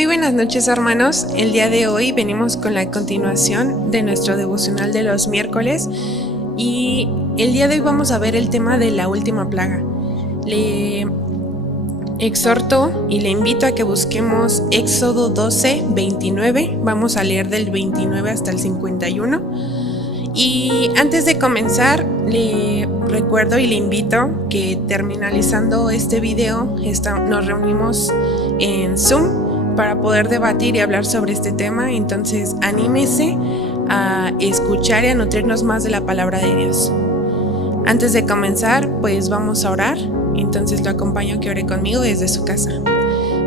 Muy buenas noches, hermanos. El día de hoy venimos con la continuación de nuestro devocional de los miércoles y el día de hoy vamos a ver el tema de la última plaga. Le exhorto y le invito a que busquemos Éxodo 12, 29. Vamos a leer del 29 hasta el 51. Y antes de comenzar, le recuerdo y le invito que terminalizando este video nos reunimos en Zoom para poder debatir y hablar sobre este tema. Entonces anímese a escuchar y a nutrirnos más de la palabra de Dios. Antes de comenzar, pues vamos a orar. Entonces lo acompaño a que ore conmigo desde su casa.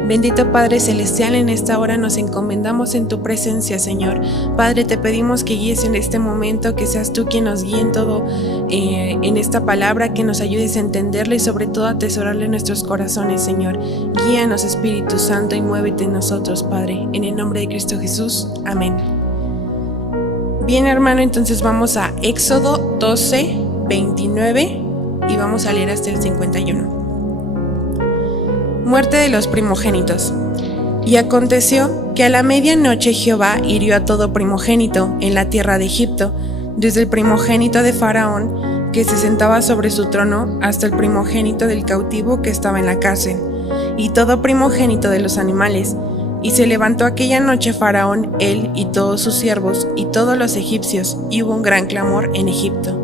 Bendito Padre Celestial, en esta hora nos encomendamos en tu presencia, Señor. Padre, te pedimos que guíes en este momento, que seas tú quien nos guíe en todo, en esta palabra, que nos ayudes a entenderla y sobre todo a atesorarla en nuestros corazones, Señor. Guíanos, Espíritu Santo, y muévete en nosotros, Padre. En el nombre de Cristo Jesús. Amén. Bien, hermano, entonces vamos a Éxodo 12, 29 y vamos a leer hasta el 51. Muerte de los primogénitos. Y aconteció que a la medianoche Jehová hirió a todo primogénito en la tierra de Egipto, desde el primogénito de Faraón, que se sentaba sobre su trono, hasta el primogénito del cautivo que estaba en la cárcel, y todo primogénito de los animales. Y se levantó aquella noche Faraón, él y todos sus siervos, y todos los egipcios, y hubo un gran clamor en Egipto,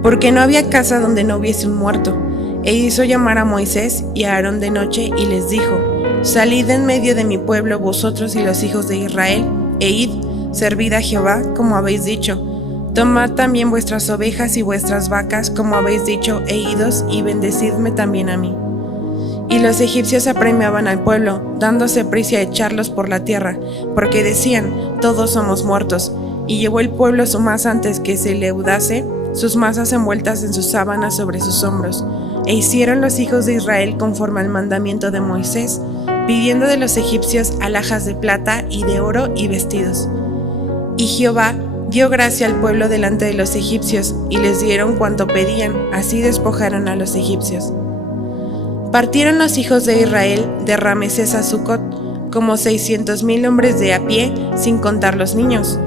porque no había casa donde no hubiese un muerto. E hizo llamar a Moisés y a Aarón de noche y les dijo: Salid en medio de mi pueblo vosotros y los hijos de Israel, e id, servid a Jehová como habéis dicho. Tomad también vuestras ovejas y vuestras vacas como habéis dicho, e idos y bendecidme también a mí. Y los egipcios apremiaban al pueblo, dándose prisa a echarlos por la tierra, porque decían: todos somos muertos. Y llevó el pueblo su masa antes que se leudase, sus masas envueltas en sus sábanas sobre sus hombros. E hicieron los hijos de Israel conforme al mandamiento de Moisés, pidiendo de los egipcios alhajas de plata y de oro y vestidos. Y Jehová dio gracia al pueblo delante de los egipcios, y les dieron cuanto pedían, así despojaron a los egipcios. Partieron los hijos de Israel de Ramesés a Sucot, como 600,000 hombres de a pie, sin contar los niños.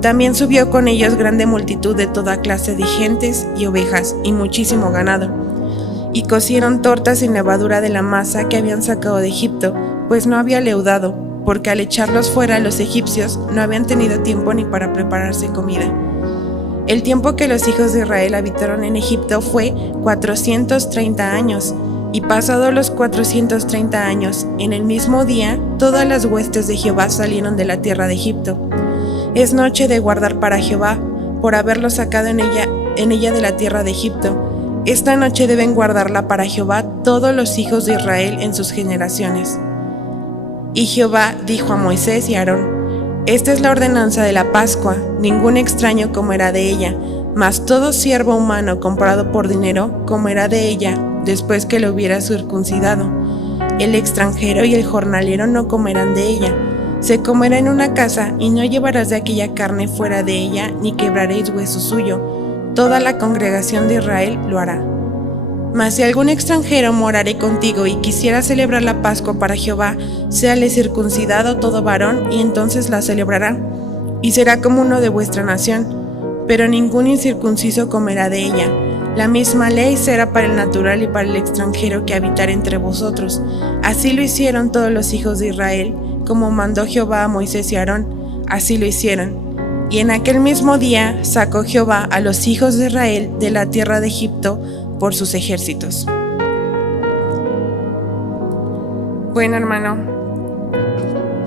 También subió con ellos grande multitud de toda clase de gentes y ovejas, y muchísimo ganado. Y cocieron tortas sin levadura de la masa que habían sacado de Egipto, pues no había leudado, porque al echarlos fuera los egipcios no habían tenido tiempo ni para prepararse comida. El tiempo que los hijos de Israel habitaron en Egipto fue 430 años, y pasados los 430 años, en el mismo día, todas las huestes de Jehová salieron de la tierra de Egipto. Es noche de guardar para Jehová, por haberlos sacado en ella de la tierra de Egipto. Esta noche deben guardarla para Jehová todos los hijos de Israel en sus generaciones. Y Jehová dijo a Moisés y a Aarón: Esta es la ordenanza de la Pascua, ningún extraño comerá de ella, mas todo siervo humano comprado por dinero comerá de ella después que lo hubiera circuncidado. El extranjero y el jornalero no comerán de ella. Se comerá en una casa, y no llevarás de aquella carne fuera de ella, ni quebraréis hueso suyo. Toda la congregación de Israel lo hará. Mas si algún extranjero morare contigo y quisiera celebrar la Pascua para Jehová, séale circuncidado todo varón, y entonces la celebrará, y será como uno de vuestra nación. Pero ningún incircunciso comerá de ella. La misma ley será para el natural y para el extranjero que habitar entre vosotros. Así lo hicieron todos los hijos de Israel, como mandó Jehová a Moisés y a Aarón, así lo hicieron. Y en aquel mismo día sacó Jehová a los hijos de Israel de la tierra de Egipto por sus ejércitos. Bueno, hermano,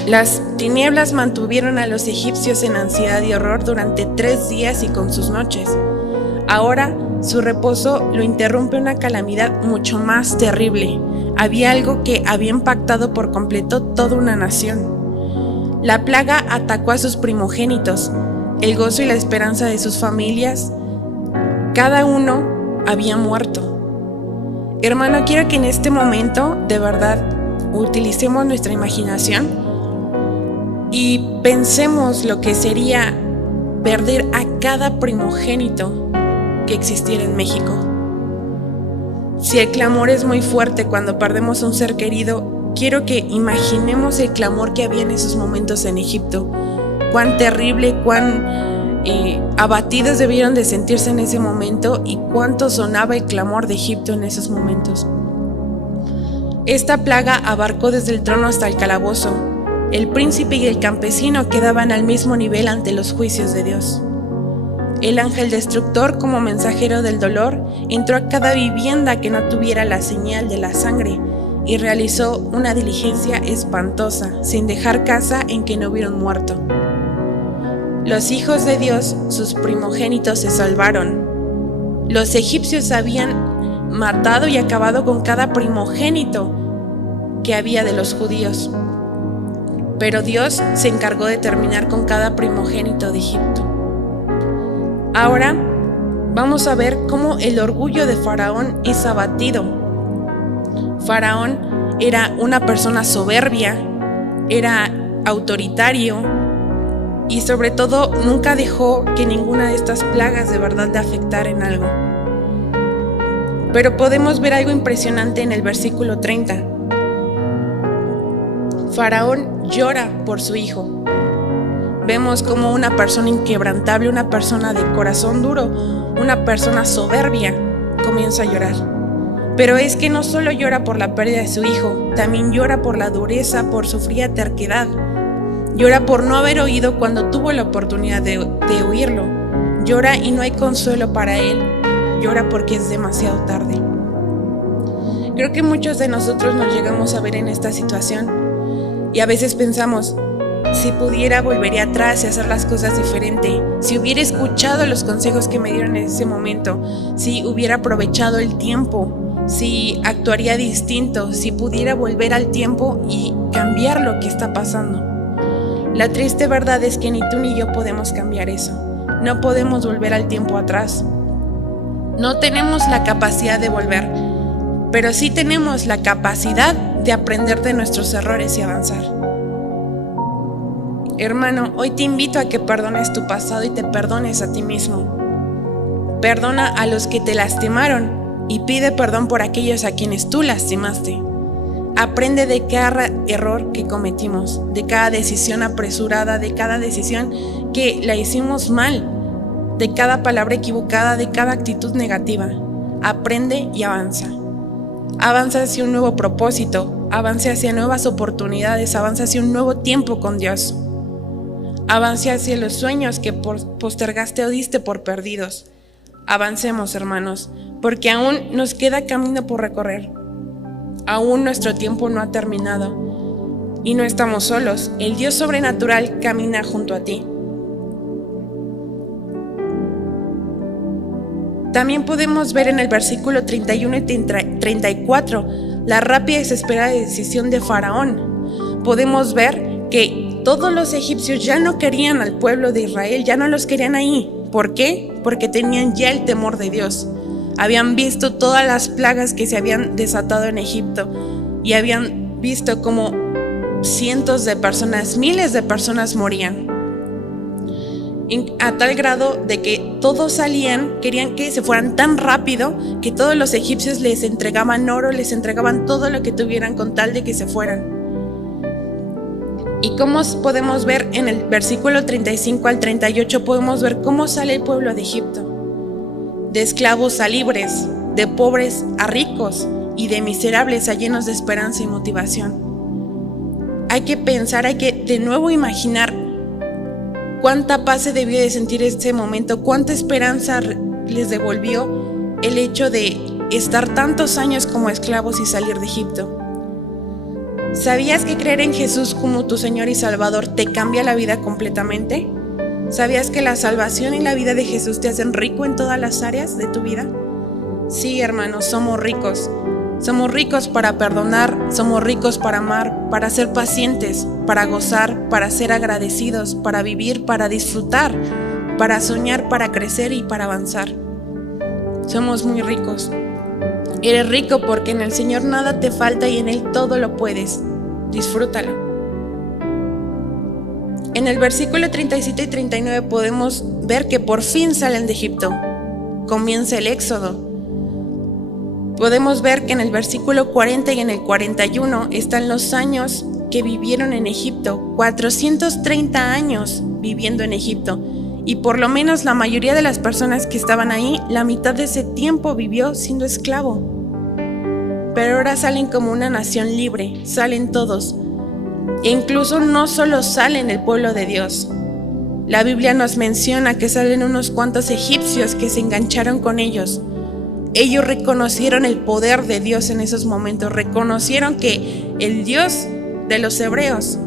las tinieblas mantuvieron a los egipcios en ansiedad y horror durante 3 días y con sus noches. Ahora su reposo lo interrumpe una calamidad mucho más terrible. Había algo que había impactado por completo toda una nación. La plaga atacó a sus primogénitos, el gozo y la esperanza de sus familias. Cada uno había muerto. Hermano, quiero que en este momento, de verdad, utilicemos nuestra imaginación y pensemos lo que sería perder a cada primogénito que existiera en México. Si el clamor es muy fuerte cuando perdemos a un ser querido, quiero que imaginemos el clamor que había en esos momentos en Egipto. Cuán terrible, cuán abatidos debieron de sentirse en ese momento y cuánto sonaba el clamor de Egipto en esos momentos. Esta plaga abarcó desde el trono hasta el calabozo. El príncipe y el campesino quedaban al mismo nivel ante los juicios de Dios. El ángel destructor, como mensajero del dolor, entró a cada vivienda que no tuviera la señal de la sangre y realizó una diligencia espantosa, sin dejar casa en que no hubiera un muerto. Los hijos de Dios, sus primogénitos, se salvaron. Los egipcios habían matado y acabado con cada primogénito que había de los judíos. Pero Dios se encargó de terminar con cada primogénito de Egipto. Ahora vamos a ver cómo el orgullo de Faraón es abatido. Faraón era una persona soberbia, era autoritario y sobre todo nunca dejó que ninguna de estas plagas de verdad le afectara en algo. Pero podemos ver algo impresionante en el versículo 30. Faraón llora por su hijo. Vemos como una persona inquebrantable, una persona de corazón duro, una persona soberbia, comienza a llorar. Pero es que no solo llora por la pérdida de su hijo, también llora por la dureza, por su fría terquedad. Llora por no haber oído cuando tuvo la oportunidad de oírlo. Llora y no hay consuelo para él. Llora porque es demasiado tarde. Creo que muchos de nosotros nos llegamos a ver en esta situación y a veces pensamos, si pudiera volvería atrás y hacer las cosas diferente, si hubiera escuchado los consejos que me dieron en ese momento, si hubiera aprovechado el tiempo, si actuaría distinto, si pudiera volver al tiempo y cambiar lo que está pasando. La triste verdad es que ni tú ni yo podemos cambiar eso. No podemos volver al tiempo atrás. No tenemos la capacidad de volver, pero sí tenemos la capacidad de aprender de nuestros errores y avanzar. Hermano, hoy te invito a que perdones tu pasado y te perdones a ti mismo. Perdona a los que te lastimaron y pide perdón por aquellos a quienes tú lastimaste. Aprende de cada error que cometimos, de cada decisión apresurada, de cada decisión que la hicimos mal, de cada palabra equivocada, de cada actitud negativa. Aprende y avanza. Avanza hacia un nuevo propósito, avanza hacia nuevas oportunidades, avanza hacia un nuevo tiempo con Dios. Avance hacia los sueños que postergaste o diste por perdidos. Avancemos, hermanos, porque aún nos queda camino por recorrer. Aún nuestro tiempo no ha terminado y no estamos solos. El Dios sobrenatural camina junto a ti. También podemos ver en el versículo 31 y 34 la rápida y desesperada decisión de Faraón. Podemos ver que todos los egipcios ya no querían al pueblo de Israel, ya no los querían ahí. ¿Por qué? Porque tenían ya el temor de Dios. Habían visto todas las plagas que se habían desatado en Egipto y habían visto como cientos de personas, miles de personas morían. A tal grado de que todos salían, querían que se fueran tan rápido que todos los egipcios les entregaban oro, les entregaban todo lo que tuvieran con tal de que se fueran. Y como podemos ver en el versículo 35 al 38, podemos ver cómo sale el pueblo de Egipto. De esclavos a libres, de pobres a ricos y de miserables a llenos de esperanza y motivación. Hay que pensar, hay que de nuevo imaginar cuánta paz se debió de sentir este momento, cuánta esperanza les devolvió el hecho de estar tantos años como esclavos y salir de Egipto. ¿Sabías que creer en Jesús como tu Señor y Salvador te cambia la vida completamente? ¿Sabías que la salvación y la vida de Jesús te hacen rico en todas las áreas de tu vida? Sí, hermanos, somos ricos. Somos ricos para perdonar, somos ricos para amar, para ser pacientes, para gozar, para ser agradecidos, para vivir, para disfrutar, para soñar, para crecer y para avanzar. Somos muy ricos. Eres rico porque en el Señor nada te falta y en Él todo lo puedes. Disfrútalo. En el versículo 37 y 39 podemos ver que por fin salen de Egipto. Comienza el éxodo. Podemos ver que en el versículo 40 y en el 41 están los años que vivieron en Egipto, 430 años viviendo en Egipto, y por lo menos la mayoría de las personas que estaban ahí, la mitad de ese tiempo vivió siendo esclavo. Pero ahora salen como una nación libre, salen todos, e incluso no solo salen el pueblo de Dios. La Biblia nos menciona que salen unos cuantos egipcios que se engancharon con ellos. Ellos reconocieron el poder de Dios en esos momentos, reconocieron que el Dios de los hebreos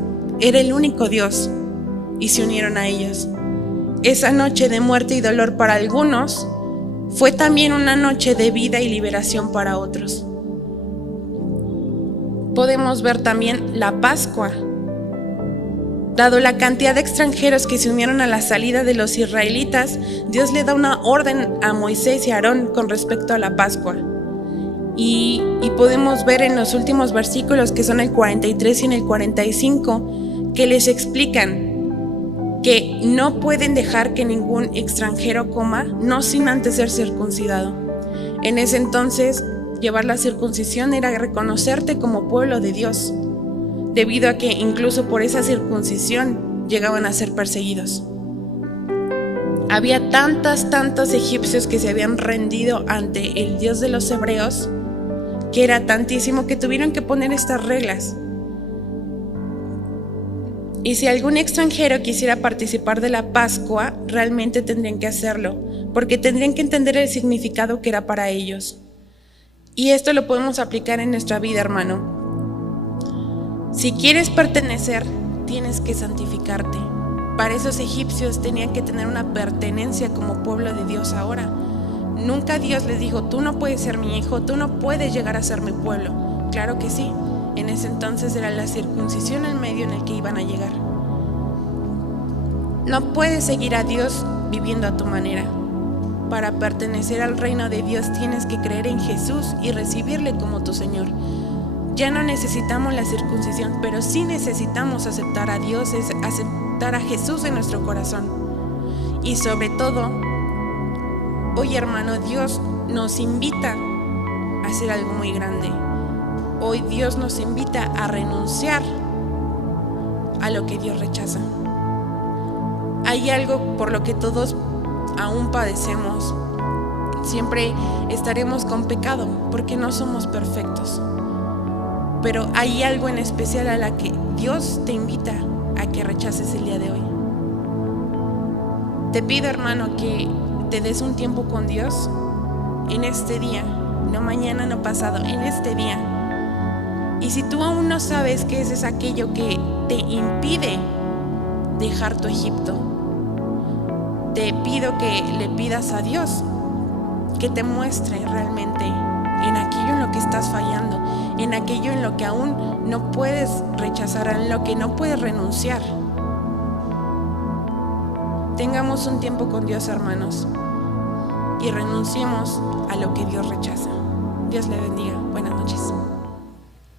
era el único Dios y se unieron a ellos. Esa noche de muerte y dolor para algunos fue también una noche de vida y liberación para otros. Podemos ver también la Pascua. Dado la cantidad de extranjeros que se unieron a la salida de los israelitas, Dios le da una orden a Moisés y a Aarón con respecto a la Pascua. Y podemos ver en los últimos versículos, que son el 43 y en el 45, que les explican que no pueden dejar que ningún extranjero coma, no sin antes ser circuncidado. En ese entonces, llevar la circuncisión era reconocerte como pueblo de Dios, debido a que incluso por esa circuncisión llegaban a ser perseguidos. Había tantos egipcios que se habían rendido ante el Dios de los hebreos, que era tantísimo que tuvieron que poner estas reglas. Y si algún extranjero quisiera participar de la Pascua, realmente tendrían que hacerlo, porque tendrían que entender el significado que era para ellos. Y esto lo podemos aplicar en nuestra vida, hermano. Si quieres pertenecer, tienes que santificarte. Para esos egipcios tenían que tener una pertenencia como pueblo de Dios ahora. Nunca Dios les dijo, tú no puedes ser mi hijo, tú no puedes llegar a ser mi pueblo. Claro que sí. En ese entonces era la circuncisión el medio en el que iban a llegar. No puedes seguir a Dios viviendo a tu manera. Para pertenecer al reino de Dios tienes que creer en Jesús y recibirle como tu Señor. Ya no necesitamos la circuncisión, pero sí necesitamos aceptar a Dios, aceptar a Jesús en nuestro corazón. Y sobre todo, hoy, hermano, Dios nos invita a hacer algo muy grande. Hoy Dios nos invita a renunciar a lo que Dios rechaza. Hay algo por lo que todos aún padecemos. Siempre estaremos con pecado porque no somos perfectos. Pero hay algo en especial a la que Dios te invita a que rechaces el día de hoy. Te pido, hermano, que te des un tiempo con Dios en este día, no mañana, no pasado, en este día. Y si tú aún no sabes qué es aquello que te impide dejar tu Egipto, te pido que le pidas a Dios que te muestre realmente en aquello en lo que estás fallando, en aquello en lo que aún no puedes rechazar, en lo que no puedes renunciar. Tengamos un tiempo con Dios, hermanos, y renunciemos a lo que Dios rechaza. Dios le bendiga. Buenas noches.